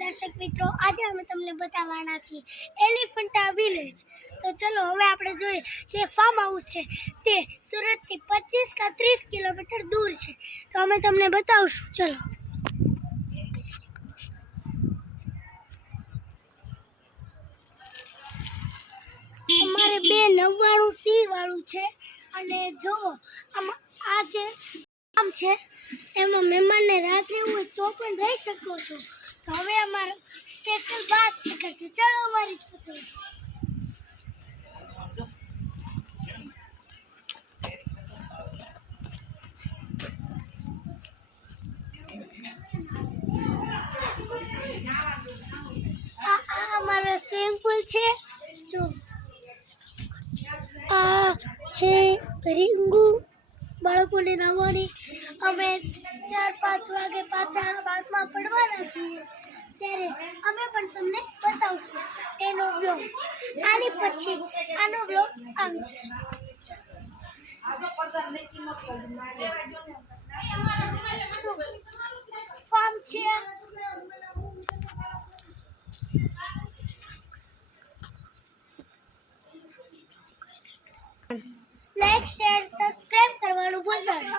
દર્શક મિત્રો, આજે અમે તમને બતાવવાના છીએ એલિફન્ટા વિલેજ। તો ચલો હવે આપણે જોઈએ જે ફાર્મ હાઉસ છે તે સુરતથી 25 કે 30 કિલોમીટર દૂર છે। તો અમે તમને બતાવશું। ચલો અમારે 299C વાળું છે અને જો આ જે કામ છે એમાં મહેમાનને રાત રહેવું હોય તો પણ રહી શકો છો। તો હવે અમારો સ્પેશિયલ વાત કરશું। ચલો અમારી સાથે। અમારો સ્વિમિંગ પુલ છે, જો આ છે રીંગુ બાળકોને નાહવાની। અમે 4-5 વાગે પાછા બાદમાં પડવાના છીએ ત્યારે અમે પણ તમને બતાવશું એનો વ્લોગ। આની પછી આનો વ્લોગ આવી જશે। ફાર્મ છે, લાઈક શેર સબસ્ક્રાઇબ કરવાનું ભૂલતા નહીં।